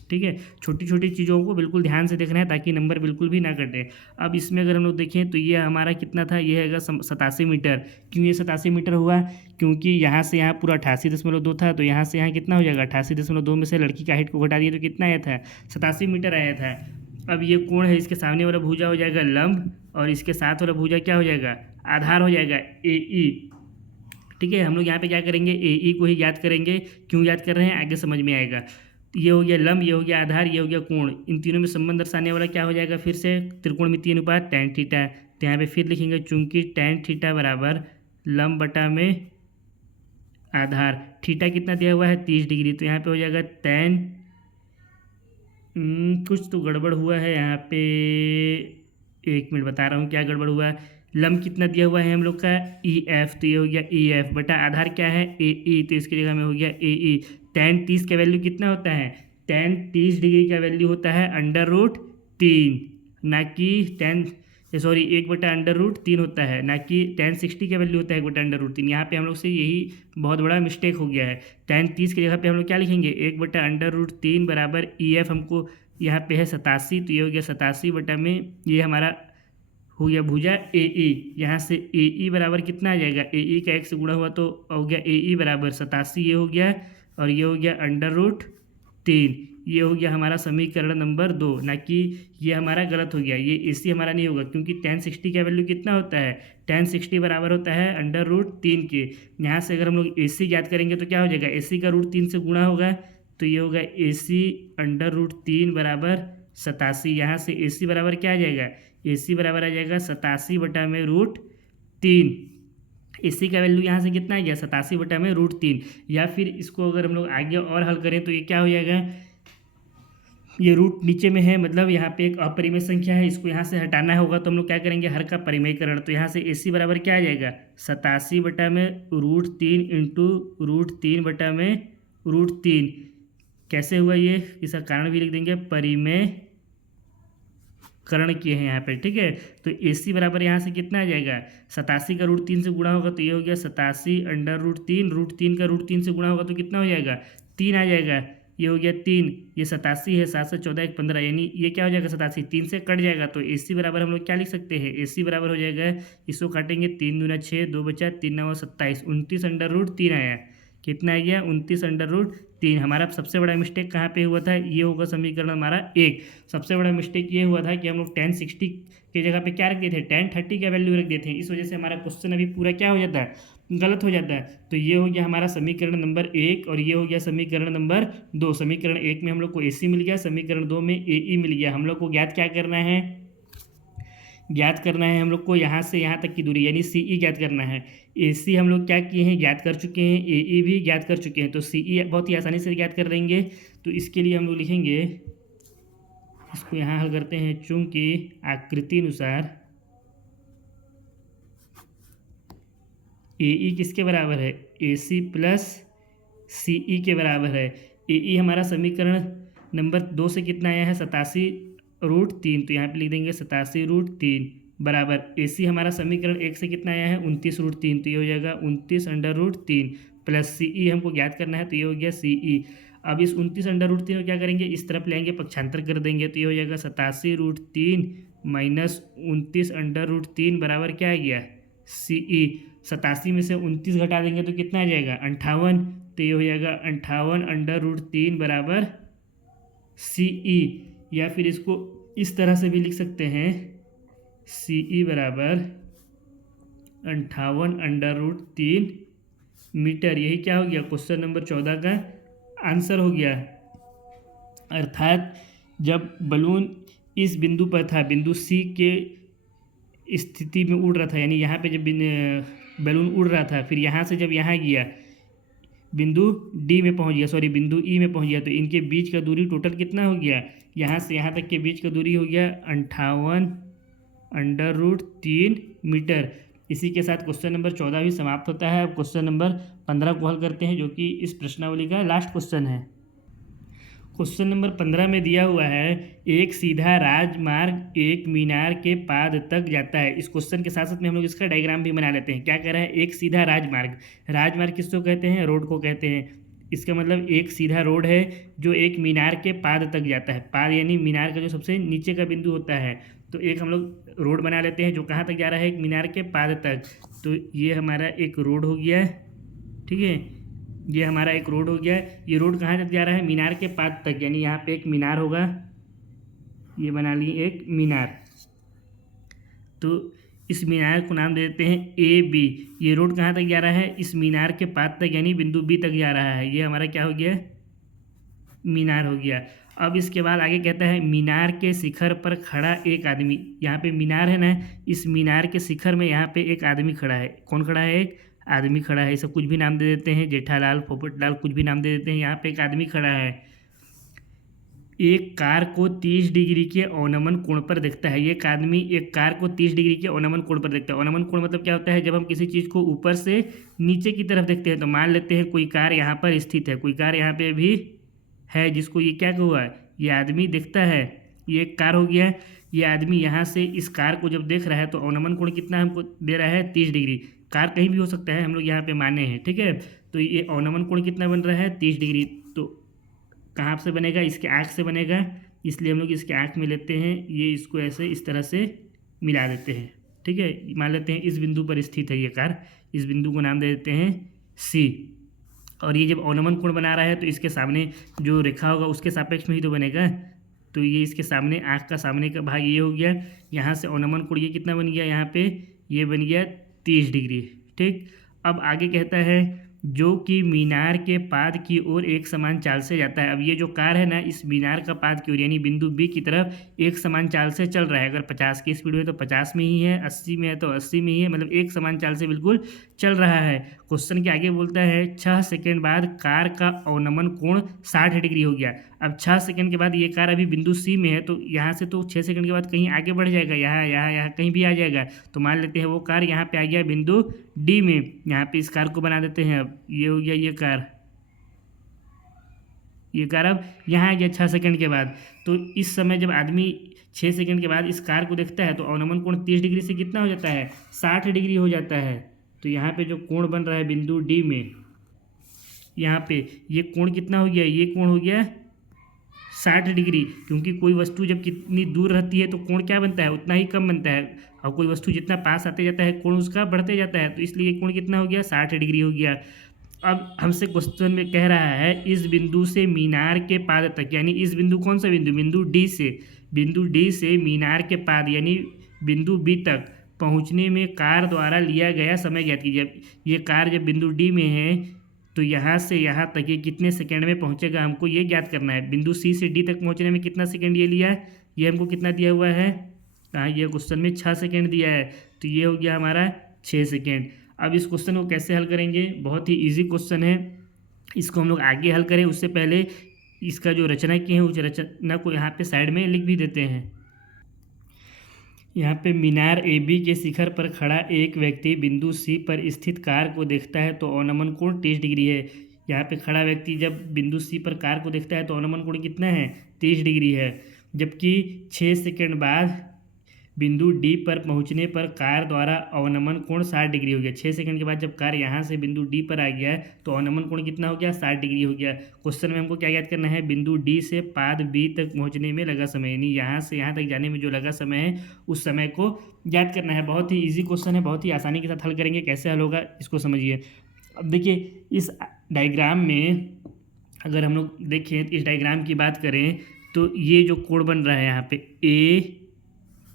ठीक है। छोटी छोटी चीज़ों को बिल्कुल ध्यान से देखना है ताकि नंबर बिल्कुल भी ना कटे। अब इसमें अगर हम लोग देखें तो ये हमारा कितना था, ये हैगा 87 मीटर। क्यों ये 87 मीटर हुआ, क्योंकि यहाँ से यहाँ पूरा 88.2 था, तो यहाँ से यहाँ कितना हो जाएगा 88.2 में से लड़की का हाइट को घटा दिए तो कितना आया था 87 मीटर आया था। अब ये कोण है, इसके सामने वाला भुजा हो जाएगा लंब और इसके साथ वाला भुजा क्या हो जाएगा आधार हो जाएगा ए ई, ठीक है। हम लोग यहाँ पे क्या करेंगे ए ई को ही याद करेंगे। क्यों याद कर रहे हैं आगे समझ में आएगा। ये हो गया लंब, ये हो गया आधार, ये हो गया कोण, इन तीनों में संबंध दर्शाने वाला क्या हो जाएगा फिर से त्रिकोणमितीय अनुपात tan थीटा। तो यहाँ पे फिर लिखेंगे चूंकि tan थीटा बराबर लंब बटा में आधार, थीटा कितना दिया हुआ है 30 डिग्री, तो यहाँ पे हो जाएगा tan, कुछ तो गड़बड़ हुआ है यहाँ पे, 1 मिनट बता रहा हूँ क्या गड़बड़ हुआ है। लंब कितना दिया हुआ है हम लोग का ई एफ, तो ये हो गया ई एफ बटा आधार क्या है ए ई, तो इसकी जगह में हो गया ए ई। tan 30 का वैल्यू कितना होता है, tan 30 डिग्री का वैल्यू होता है √3, ना कि 1/√3 होता है, ना कि tan 60 का वैल्यू होता है 1/√3। यहाँ पे हम लोग से यही बहुत बड़ा मिस्टेक हो गया है। tan 30 की जगह पे हम लोग क्या लिखेंगे 1/√3 बराबर ई एफ, हमको यहाँ पे है 87, तो ये हो गया 87 बटा में ये हमारा हो गया भुजा ए ई। यहाँ से ए ई बराबर कितना आ जाएगा, ए ई का 1 से गुणा हुआ तो हो गया ए ई बराबर 87, ये हो गया और ये हो गया √3। ये हो गया हमारा समीकरण नंबर 2, ना कि ये हमारा गलत हो गया, ये ए सी हमारा नहीं होगा क्योंकि tan 60 का वैल्यू कितना होता है tan 60 बराबर होता है √3 के। यहाँ से अगर हम लोग ए सी ज्ञात करेंगे तो क्या हो जाएगा ए सी का √3 से गुणा होगा तो ये होगा ए सी √3 बराबर 87। यहाँ से ए सी बराबर क्या आ जाएगा, ए सी बराबर आ जाएगा 87 बटा में √3। ए सी का वैल्यू यहाँ से कितना आ गया 87 बटा में √3। या फिर इसको अगर हम लोग आगे और हल करें तो ये क्या हो जाएगा, ये रूट नीचे में है, मतलब यहाँ पे एक अपरिमेय संख्या है, इसको यहाँ से हटाना होगा तो हम लोग क्या करेंगे हर का परिमेयकरण। तो यहाँ से ए सी बराबर क्या आ जाएगा 87 बटा में √3 इंटू √3 बटा में √3। कैसे हुआ ये, इसका कारण भी लिख देंगे, परिमेयकरण किए हैं यहाँ पे, ठीक है। तो ए सी बराबर यहाँ से कितना आ जाएगा 87 का √3 से गुणा होगा तो ये हो गया 87/√3, √3 का √3 से गुणा होगा तो कितना हो जाएगा 3 आ जाएगा, ये हो गया 3। ये 87 है, 7 से 14 1 15, यानी ये क्या हो जाएगा 87, 3 से कट जाएगा तो ए सी बराबर हम लोग क्या लिख सकते हैं, ए सी बराबर हो जाएगा, इसको काटेंगे 3 दूना 6, 2 बचा 3 9 27, 29/3 आया। कितना आ गया 29/3। हमारा सबसे बड़ा मिस्टेक कहाँ पे हुआ था, ये होगा समीकरण हमारा 1। सबसे बड़ा मिस्टेक ये हुआ था कि हम लोग tan 60 की जगह पे क्या रख दिए थे tan 30 का वैल्यू रख दिए थे, इस वजह से हमारा क्वेश्चन अभी पूरा क्या हो जाता है गलत हो जाता है। तो ये हो गया हमारा समीकरण नंबर 1 और ये हो गया समीकरण नंबर 2। समीकरण 1 में हम लोग को AC मिल गया, समीकरण 2 में AE मिल गया। हम लोग को ज्ञात क्या करना है, ज्ञात करना है हम लोग को यहाँ से यहाँ तक की दूरी यानी CE ज्ञात करना है। AC हम लोग क्या किए हैं, ज्ञात कर चुके हैं, AE भी ज्ञात कर चुके हैं, तो CE बहुत ही आसानी से ज्ञात कर देंगे। तो इसके लिए हम लोग लिखेंगे, इसको यहाँ हल करते हैं, चूंकि आकृति अनुसार AE किसके बराबर है, AC प्लस CE के बराबर है। AE हमारा समीकरण नंबर 2 से कितना आया है, 87√3, तो यहाँ पे लिख देंगे 87√3 बराबर AC हमारा समीकरण 1 से कितना आया है, 29√3, तो ये हो जाएगा 29√3 प्लस CE हमको ज्ञात करना है, तो ये हो गया CE। अब इस 29√3 को क्या करेंगे, इस तरफ लेंगे, पक्षांतर कर देंगे, तो ये हो जाएगा 87√3 माइनस 29√3 बराबर क्या आ गया, CE। 87 में से 29 घटा देंगे तो कितना आ जाएगा, 58, तो ये हो जाएगा 58√3 बराबर CE। या फिर इसको इस तरह से भी लिख सकते हैं, CE बराबर 58√3 मीटर। यही क्या हो गया, क्वेश्चन नंबर 14 का आंसर हो गया। अर्थात जब बलून इस बिंदु पर था, बिंदु C के स्थिति में उड़ रहा था, यानी यहाँ पे जब बैलून उड़ रहा था, फिर यहाँ से जब यहाँ गया, बिंदु D में पहुँच गया, सॉरी बिंदु E में पहुँच गया, तो इनके बीच का दूरी टोटल कितना हो गया, यहाँ से यहाँ तक के बीच का दूरी हो गया 58√3 मीटर। इसी के साथ क्वेश्चन नंबर 14 भी समाप्त होता है। अब क्वेश्चन नंबर 15 को हल करते हैं, जो कि इस प्रश्नावली का लास्ट क्वेश्चन है। क्वेश्चन नंबर 15 में दिया हुआ है, एक सीधा राजमार्ग एक मीनार के पाद तक जाता है। इस क्वेश्चन के साथ साथ में हम लोग इसका डायग्राम भी बना लेते हैं। क्या कह रहा है, एक सीधा राजमार्ग, राजमार्ग किसको कहते हैं, रोड को कहते हैं। इसका मतलब एक सीधा रोड है जो एक मीनार के पाद तक जाता है। पाद यानी मीनार का जो सबसे नीचे का बिंदु होता है। तो एक हम लोग रोड बना लेते हैं जो कहाँ तक जा रहा है, एक मीनार के पाद तक। तो ये हमारा एक रोड हो गया, ठीक है, ये हमारा एक रोड हो गया। ये रोड कहाँ तक जा रहा है, मीनार के पाद तक, यानी यहाँ पे एक मीनार होगा, ये बना लिए एक मीनार। तो इस मीनार को नाम दे देते हैं AB। ये रोड कहाँ तक जा रहा है, इस मीनार के पाद तक, यानी बिंदु B तक जा रहा है। ये हमारा क्या हो गया, मीनार हो गया। अब इसके बाद आगे कहता है, मीनार के शिखर पर खड़ा एक आदमी। यहाँ पे मीनार है ना, इस मीनार के शिखर में यहाँ पे एक आदमी खड़ा है। कौन खड़ा है, एक आदमी खड़ा है। इसे कुछ भी नाम दे देते हैं, जेठालाल, पोपटलाल, कुछ भी नाम दे देते हैं। यहाँ पे एक आदमी खड़ा है, एक कार को 30 डिग्री के अवनमन कोण पर देखता है। ये एक आदमी एक कार को 30 डिग्री के अवनमन कोण पर देखता है। अवनमन कोण मतलब क्या होता है, जब हम किसी चीज़ को ऊपर से नीचे की तरफ देखते हैं। तो मान लेते हैं कोई कार यहाँ पर स्थित है, कोई कार यहाँ पे भी है, जिसको ये क्या हुआ है, ये आदमी देखता है। ये एक कार हो गया। ये आदमी यहाँ से इस कार को जब देख रहा है तो अवनमन कोण कितना हमको दे रहा है, 30 डिग्री। कार कहीं भी हो सकता है, हम लोग यहाँ पे माने हैं, ठीक है। तो ये अवनमन कोण कितना बन रहा है, 30 डिग्री। तो कहाँ से बनेगा, इसके आँख से बनेगा, इसलिए हम लोग इसके आँख में लेते हैं। ये इसको ऐसे इस तरह से मिला देते हैं, ठीक है। मान लेते हैं इस बिंदु पर स्थित है ये कार, इस बिंदु को नाम दे देते हैं C। और ये जब अवनमन कोण बना रहा है तो इसके सामने जो रेखा होगा उसके सापेक्ष में ही तो बनेगा। तो ये इसके सामने, आँख का सामने का भाग ये हो गया। यहाँ से अवनमन कोण ये कितना बन गया, यहाँ पे ये बन गया 30 डिग्री, ठीक। अब आगे कहता है, जो कि मीनार के पाद की ओर एक समान चाल से जाता है। अब ये जो कार है ना, इस मीनार का पाद की ओर यानी बिंदु B की तरफ एक समान चाल से चल रहा है। अगर 50 की स्पीड में तो 50 में ही है, 80 में है तो 80 में ही है, मतलब एक समान चाल से बिल्कुल चल रहा है। क्वेश्चन के आगे बोलता है, 6 सेकेंड बाद कार का अवनमन कोण 60 डिग्री हो गया। अब 6 सेकेंड के बाद ये कार अभी बिंदु C में है, तो यहाँ से तो 6 सेकेंड के बाद कहीं आगे बढ़ जाएगा, यहाँ कहीं भी आ जाएगा। तो मान लेते हैं वो कार यहाँ पे आ गया बिंदु D में। यहाँ पे इस कार को बना देते हैं। अब ये हो गया ये कार अब यहाँ आ गया 6 सेकेंड के बाद। तो इस समय जब आदमी 6 सेकेंड के बाद इस कार को देखता है तो अवनमन कोण 30 डिग्री से कितना हो जाता है, 60 डिग्री हो जाता है। तो यहाँ पे जो कोण बन रहा है बिंदु D में, यहाँ पे ये कोण कितना हो गया, ये कोण हो गया 60 डिग्री। क्योंकि कोई वस्तु जब कितनी दूर रहती है तो कोण क्या बनता है, उतना ही कम बनता है। और कोई वस्तु जितना पास आते जाता है कोण उसका बढ़ते जाता है। तो इसलिए कोण कितना हो गया, 60 डिग्री हो गया। अब हमसे क्वेश्चन में कह रहा है, इस बिंदु से मीनार के पाद तक, यानी इस बिंदु, कौन सा बिंदु, बिंदु D से मीनार के पाद यानी बिंदु B तक पहुंचने में कार द्वारा लिया गया समय ज्ञात कीजिए। अब ये कार जब बिंदु डी में है तो यहाँ से यहाँ तक ये कितने सेकंड में पहुँचेगा हमको ये ज्ञात करना है। बिंदु सी से डी तक पहुँचने में कितना सेकंड ये लिया है, ये हमको कितना दिया हुआ है, कहाँ ये क्वेश्चन में 6 सेकंड दिया है, तो ये हो गया हमारा 6 सेकंड। अब इस क्वेश्चन को कैसे हल करेंगे, बहुत ही ईजी क्वेश्चन है, इसको हम लोग आगे हल करें उससे पहले इसका जो रचना की है उस रचना को यहाँ पे साइड में लिख भी देते हैं। यहाँ पे मीनार ए बी के शिखर पर खड़ा एक व्यक्ति बिंदु सी पर स्थित कार को देखता है तो अवनमन कोण 30 डिग्री है। यहाँ पे खड़ा व्यक्ति जब बिंदु सी पर कार को देखता है तो अवनमन कोण कितना है, 30 डिग्री है। जबकि 6 सेकंड बाद बिंदु डी पर पहुंचने पर कार द्वारा अवनमन कोण 60 डिग्री हो गया। 6 सेकंड के बाद जब कार यहाँ से बिंदु डी पर आ गया है तो अवनमन कोण कितना हो गया, 60 डिग्री हो गया। क्वेश्चन में हमको क्या याद करना है, बिंदु डी से पाद बी तक पहुँचने में लगा समय, यानी यहाँ से यहाँ तक जाने में जो लगा समय है उस समय को याद करना है। बहुत ही ईजी क्वेश्चन है, बहुत ही आसानी के साथ हल करेंगे। कैसे हल होगा इसको समझिए। अब देखिए इस डायग्राम में अगर हम लोग देखें, इस डायग्राम की बात करें तो ये जो कोण बन रहा है यहाँ पे ए,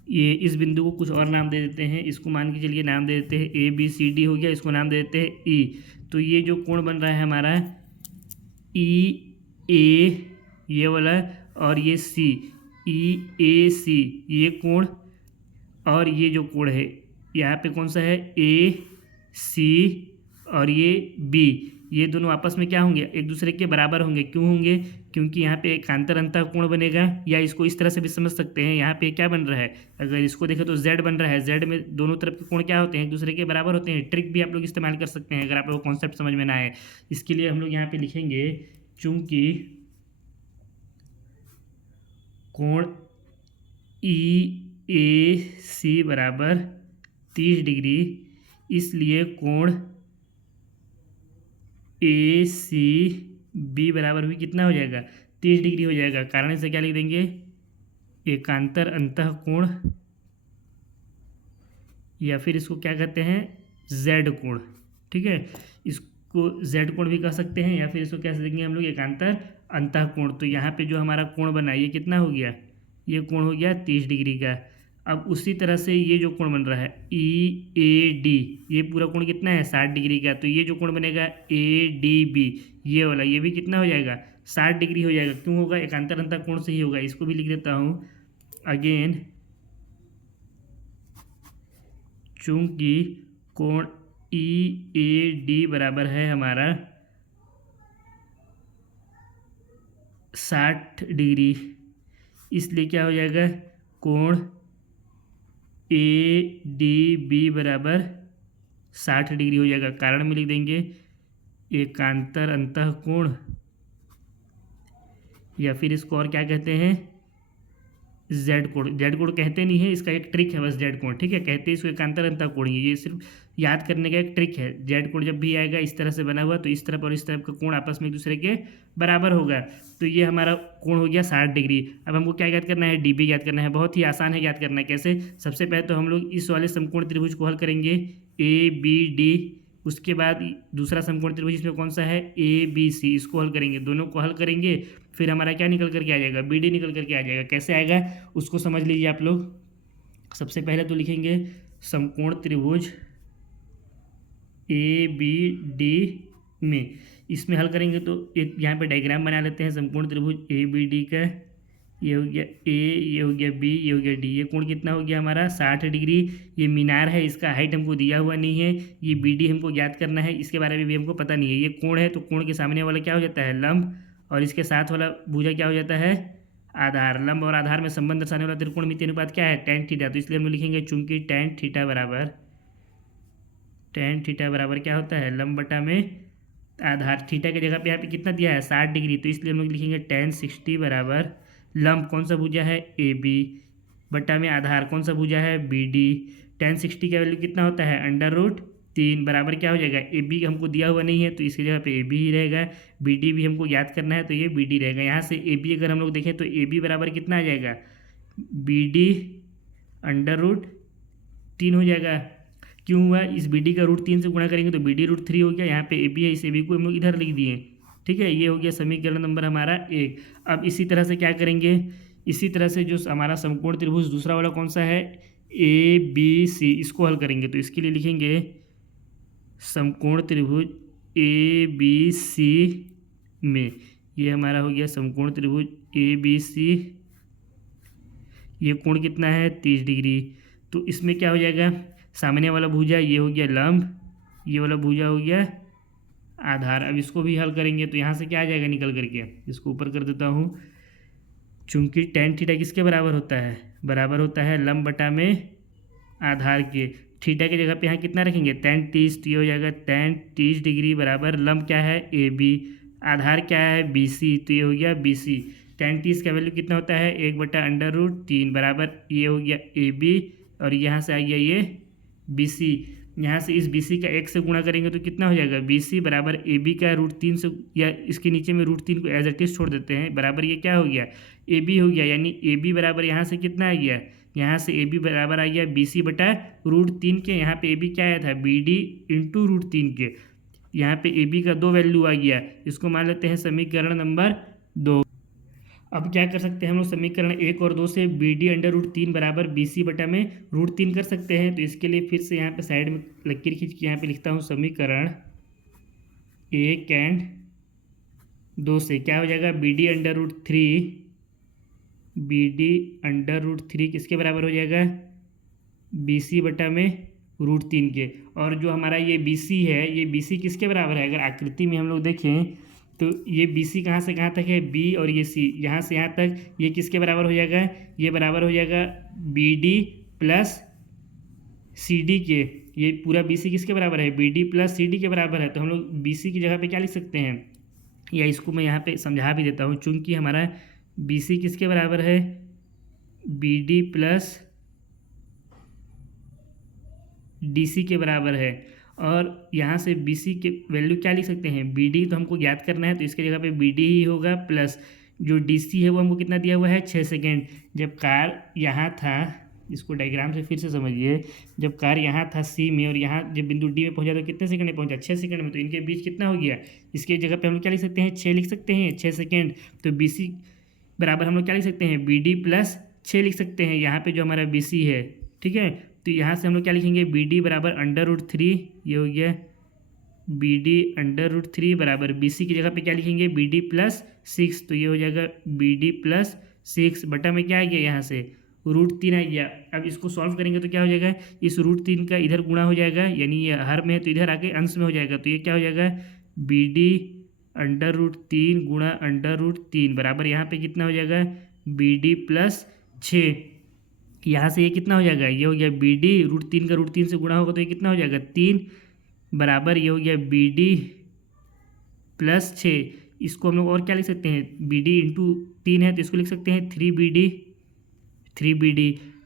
ये इस बिंदु को कुछ और नाम दे देते हैं, इसको मान के चलिए नाम दे देते हैं ए बी सी डी हो गया, इसको नाम दे देते हैं ई। तो ये जो कोण बन रहा है हमारा ई ए ये वाला, और ये सी ई ए सी ये कोण, और ये जो कोण है यहाँ पे कौन सा है, ए सी और ये बी, ये दोनों आपस में क्या होंगे, एक दूसरे के बराबर होंगे। क्यों होंगे, क्योंकि यहाँ पे एकांतर अंतः कोण बनेगा, या इसको इस तरह से भी समझ सकते हैं, यहाँ पे क्या बन रहा है, अगर इसको देखें तो z बन रहा है, z में दोनों तरफ के कोण क्या होते हैं, एक दूसरे के बराबर होते हैं। ट्रिक भी आप लोग इस्तेमाल कर सकते हैं अगर आप लोग को कॉन्सेप्ट समझ में ना आए। इसके लिए हम लोग यहाँ पे लिखेंगे चूंकि कोण ई ए सी बराबर 30 डिग्री, इसलिए कोण ए सी बी बराबर भी कितना हो जाएगा, 30 डिग्री हो जाएगा। कारण से क्या लिख देंगे, एकांतर अंतः कोण, या फिर इसको क्या कहते हैं, जेड कोण। ठीक है, इसको जेड कोण भी कह सकते हैं, या फिर इसको क्या देंगे हम लोग, एकांतर अंतः कोण। तो यहाँ पे जो हमारा कोण बना ये कितना हो गया, ये कोण हो गया 30 डिग्री का। अब उसी तरह से ये जो कोण बन रहा है ई ए डी, ये पूरा कोण कितना है, 60 डिग्री का। तो ये जो कोण बनेगा ए डी बी ये वाला, ये भी कितना हो जाएगा, 60 डिग्री हो जाएगा। क्यों होगा, एकांतर अंतः कोण से ही होगा। इसको भी लिख देता हूँ अगेन, चूंकि कोण ई ए डी बराबर है हमारा 60 डिग्री, इसलिए क्या हो जाएगा, कोण ए डी बी बराबर 60 डिग्री हो जाएगा। कारण में लिख देंगे एकांतर अंतः कोण, या फिर इसको और क्या कहते हैं, जेड कोण। जेड कोण कहते नहीं है, इसका एक ट्रिक है बस जेड कोण। ठीक है, कहते हैं इसको एकांतर अंतः कोण, ये सिर्फ याद करने का एक ट्रिक है। जेड कोण जब भी आएगा इस तरह से बना हुआ तो इस तरफ और इस तरफ का कोण आपस में एक दूसरे के बराबर होगा। तो ये हमारा कोण हो गया 60 डिग्री। अब हमको क्या याद करना है, डी बी याद करना है। बहुत ही आसान है याद करना है। कैसे, सबसे पहले तो हम लोग इस वाले समकोण त्रिभुज को हल करेंगे ए बी डी, उसके बाद दूसरा समकोण त्रिभुज इसमें कौन सा है, ए बी सी, इसको हल करेंगे। दोनों को हल करेंगे, फिर हमारा क्या निकल करके आ जाएगा, बी डी निकल करके आ जाएगा। कैसे आएगा उसको समझ लीजिए आप लोग। सबसे पहले तो लिखेंगे समकोण त्रिभुज ए बी डी में, इसमें हल करेंगे तो एक यहाँ पे डायग्राम बना लेते हैं समकोण त्रिभुज ए बी डी का। ये हो गया ए, ये हो गया बी, ये हो गया डी। ये कोण कितना हो गया हमारा 60 डिग्री। ये मीनार है, इसका हाइट हमको दिया हुआ नहीं है। ये बी डी हमको ज्ञात करना है, इसके बारे में भी हमको पता नहीं है। ये कोण है तो कोण के सामने वाला क्या हो जाता है, लंब, और इसके साथ वाला भुजा क्या हो जाता है, आधार। लंब और आधार में संबंध दर्शाने वाला त्रिकोणमितीय अनुपात क्या है, tan थीटा। तो इसलिए हम लिखेंगे चूंकि tan थीटा बराबर क्या होता है, लंब बटा में आधार। थीटा की जगह पे यहाँ पे कितना दिया है, 60 डिग्री। तो इसलिए हम लोग लिखेंगे tan 60 बराबर लंब कौन सा भुजा है, ए बी, बटा में आधार कौन सा भुजा है, बी डी। tan 60 का वैल्यू कितना होता है, √3 बराबर क्या हो जाएगा, ए बी हमको दिया हुआ नहीं है तो इसकी जगह पे ए बी ही रहेगा। बी डी भी हमको याद करना है तो ये बी डी रहेगा। यहाँ से ए बी अगर हम लोग देखें तो ए बी बराबर कितना आ जाएगा, बी डी √3 हो जाएगा। क्यों हुआ, इस बी डी का √3 से गुणा करेंगे तो बी डी √3 हो गया। यहाँ पे ए बी है, इस ए बी को हम लोग इधर लिख दिए। ठीक है, ये हो गया समीकरण नंबर हमारा 1। अब इसी तरह से क्या करेंगे, इसी तरह से जो हमारा समकोण त्रिभुज दूसरा वाला कौन सा है, ABC, इसको हल करेंगे तो इसके लिए लिखेंगे समकोण त्रिभुज ABC में, ये हमारा हो गया समकोण त्रिभुज ABC, ये कोण कितना है 30 डिग्री। तो इसमें क्या हो जाएगा, सामने वाला भुजा ये हो गया लंब, ये वाला भुजा हो गया आधार। अब इसको भी हल करेंगे तो यहाँ से क्या आ जाएगा निकल करके, इसको ऊपर कर देता हूँ। चूंकि tan थीटा किसके बराबर होता है, बराबर होता है लंब बटा में आधार के। थीटा की जगह पे यहाँ कितना रखेंगे tan 30, तो ये हो जाएगा tan 30 डिग्री बराबर लंब क्या है AB, आधार क्या है BC, तो ये हो गया BC। tan 30 का वैल्यू कितना होता है 1/√3 बराबर ये हो गया AB, और यहाँ से आ गया ये BC। यहाँ से इस BC का 1 से गुणा करेंगे तो कितना हो जाएगा BC बराबर AB का √3 से, या इसके नीचे में √3 को एज इट इज छोड़ देते हैं, बराबर ये क्या हो गया AB हो गया। यानी AB बराबर यहाँ से कितना आ गया, यहाँ से AB बराबर आ गया BC बटा √3 के। यहाँ पे AB क्या आया था BD इंटू √3 के। यहाँ पे AB का 2 वैल्यू आ गया, इसको मान लेते हैं समीकरण नंबर 2। अब क्या कर सकते हैं हम लोग समीकरण 1 और 2 से BD√3 बराबर BC बटा में √3 कर सकते हैं। तो इसके लिए फिर से यहाँ पे साइड में लकीर खींच के यहाँ पे लिखता हूँ समीकरण 1 एंड 2 से क्या हो जाएगा BD√3 किसके बराबर हो जाएगा BC बटा में √3 के। और जो हमारा ये BC है, ये BC किसके बराबर है, अगर आकृति में हम लोग देखें तो ये BC कहाँ से कहाँ तक है B, और ये C यहाँ से यहाँ तक, ये किसके बराबर हो जाएगा, ये बराबर हो जाएगा BD प्लस CD के। ये पूरा BC किसके बराबर है BD प्लस CD के बराबर है। तो हम लोग BC की जगह पे क्या लिख सकते हैं, या इसको मैं यहाँ पे समझा भी देता हूँ। चूँकि हमारा BC किसके बराबर है BD प्लस DC के बराबर है, और यहाँ से BC के वैल्यू क्या लिख सकते हैं BD तो हमको ज्ञात करना है, तो इसके जगह पे BD ही होगा, प्लस जो DC है वो हमको कितना दिया हुआ है 6 सेकेंड। जब कार यहाँ था, इसको डायग्राम से फिर से समझिए, जब कार यहाँ था C में और यहाँ जब बिंदु D में पहुँचा तो कितने सेकंड में पहुँचा 6 सेकंड में। तो इनके बीच कितना हो गया, इसके जगह पे हम लोग क्या लिख सकते हैं 6 लिख सकते हैं, 6 सेकेंड। तो BC बराबर हम लोग क्या लिख सकते हैं BD प्लस 6 लिख सकते हैं, यहाँ पे जो हमारा BC है, ठीक है। तो यहाँ से हम लोग क्या लिखेंगे BD बराबर √3, ये हो गया BD√3 बराबर BC की जगह पे क्या लिखेंगे BD प्लस 6, तो ये हो जाएगा BD प्लस 6 बटा में क्या आ गया यहाँ से √3 आ गया। अब इसको सॉल्व करेंगे तो क्या हो जाएगा, इस √3 का इधर गुणा हो जाएगा, यानी ये हर में है तो इधर आके अंश में हो जाएगा। तो ये क्या हो जाएगा BD√3 गुणा √3 बराबर यहाँ पे कितना हो जाएगा BD प्लस 6। यहाँ से ये कितना हो जाएगा, ये हो गया BD√3 का √3 से गुणा होगा तो ये कितना हो जाएगा 3 बराबर ये हो गया BD प्लस 6। इसको हम लोग और क्या लिख सकते हैं BD इंटू 3 है तो इसको लिख सकते हैं 3BD।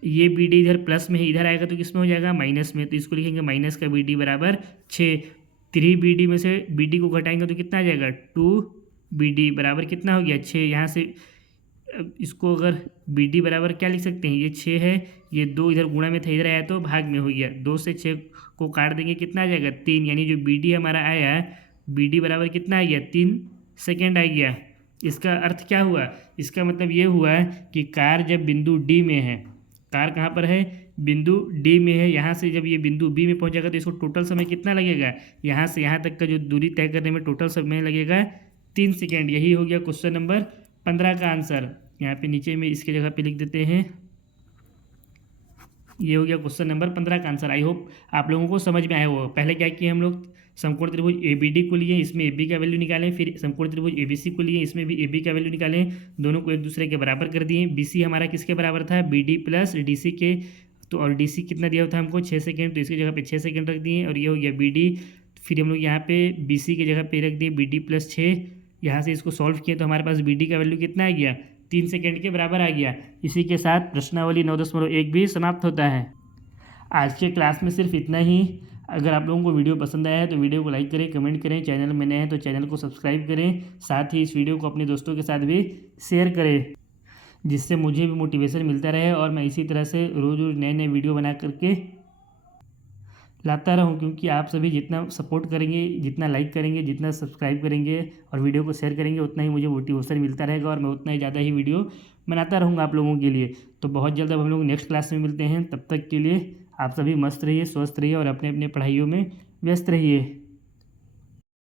ये BD इधर प्लस में है, इधर आएगा तो किस में हो जाएगा माइनस में, तो इसको लिखेंगे माइनस का BD बराबर 6। 3BD में से BD को घटाएंगे तो कितना आ जाएगा 2BD बराबर कितना हो गया 6। यहाँ से इसको अगर BD बराबर क्या लिख सकते हैं, ये 6 है, ये 2 इधर गुणा में था इधर आया तो भाग में हो गया, 2 से 6 को काट देंगे कितना आ जाएगा 3। यानी जो BD हमारा आया BD बराबर कितना आ गया 3 सेकेंड आ गया। इसका अर्थ क्या हुआ, इसका मतलब ये हुआ कि कार जब बिंदु D में है, कार कहाँ पर है बिंदु D में है, यहाँ से जब ये बिंदु B में पहुँचेगा तो इसको टोटल समय कितना लगेगा, यहाँ से यहाँ तक का जो दूरी तय करने में टोटल समय लगेगा 3 सेकेंड। यही हो गया क्वेश्चन नंबर 15 का आंसर। यहाँ पे नीचे में इसके जगह पे लिख देते हैं, ये हो गया क्वेश्चन नंबर 15 का आंसर। आई होप आप लोगों को समझ में आया होगा। पहले क्या किया हम लोग, समकोण त्रिभुज ABD को लिए, इसमें AB का वैल्यू निकालें, फिर समकोण त्रिभुज ABC को लिए, इसमें भी AB का वैल्यू निकालें, दोनों को एक दूसरे के बराबर कर दिए। BC हमारा किसके बराबर था BD प्लस DC के, तो और DC कितना दिया था हमको 6 सेकेंड, तो इसकी जगह पे 6 सेकेंड रख दिए, और ये हो गया BD। फिर हम लोग यहाँ पे BC की जगह पे रख दिए BD प्लस 6। यहाँ से इसको सॉल्व किए तो हमारे पास BD का वैल्यू कितना आ गया 3 सेकेंड के बराबर आ गया। इसी के साथ प्रश्नावली 9.1 भी समाप्त होता है। आज के क्लास में सिर्फ इतना ही। अगर आप लोगों को वीडियो पसंद आया है तो वीडियो को लाइक करें, कमेंट करें, चैनल में नए हैं तो चैनल को सब्सक्राइब करें, साथ ही इस वीडियो को अपने दोस्तों के साथ भी शेयर करें, जिससे मुझे भी मोटिवेशन मिलता रहे और मैं इसी तरह से रोज़ रोज़ नए नए वीडियो बना करके लाता रहूं, क्योंकि आप सभी जितना सपोर्ट करेंगे, जितना लाइक करेंगे, जितना सब्सक्राइब करेंगे और वीडियो को शेयर करेंगे, उतना ही मुझे मोटिवेशन मिलता रहेगा और मैं उतना ही ज़्यादा ही वीडियो बनाता रहूँगा आप लोगों के लिए। तो बहुत जल्द अब हम लोग नेक्स्ट क्लास में मिलते हैं, तब तक के लिए आप सभी मस्त रहिए, स्वस्थ रहिए और अपने अपने पढ़ाइयों में व्यस्त रहिए।